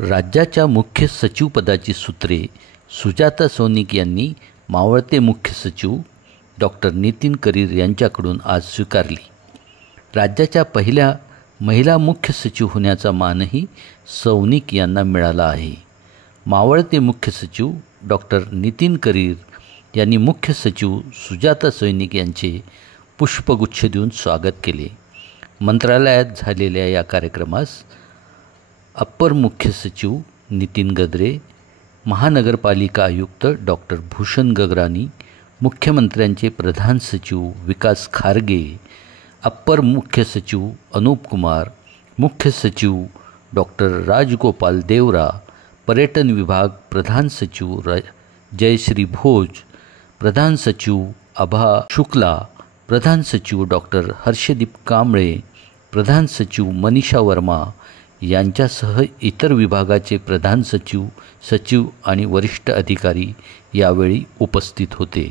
राज्याच्या मुख्य सचिवपदाची सूत्रे सुजाता सोनिक यांनी मावळते मुख्य सचिव डॉक्टर नितीन करीर यांच्याकडून आज स्वीकारली. राज्याच्या पहिल्या महिला मुख्य सचिव होण्याचा मानही सौनिक यांना मिळाला आहे. मावळते मुख्य सचिव डॉक्टर नितीन करीर यांनी मुख्य सचिव सुजाता सोनिक यांचे पुष्पगुच्छ देऊन स्वागत केले. मंत्रालयात झालेल्या या कार्यक्रमास अप्पर मुख्य सचिव नितीन गद्रे, महानगरपालिका आयुक्त डॉक्टर भूषण गगरानी, मुख्यमंत्र्यांचे प्रधान सचिव विकास खारगे, अप्पर मुख्य सचिव अनूप कुमार, मुख्य सचिव डॉक्टर राजगोपाल देवरा, पर्यटन विभाग प्रधान सचिव जयश्री भोज, प्रधान सचिव आभा शुक्ला, प्रधान सचिव डॉक्टर हर्षदीप कांबळे, प्रधान सचिव मनीषा वर्मा यांच्यासह इतर विभागाचे प्रधान सचिव, सचिव आणि वरिष्ठ अधिकारी यावेळी उपस्थित होते.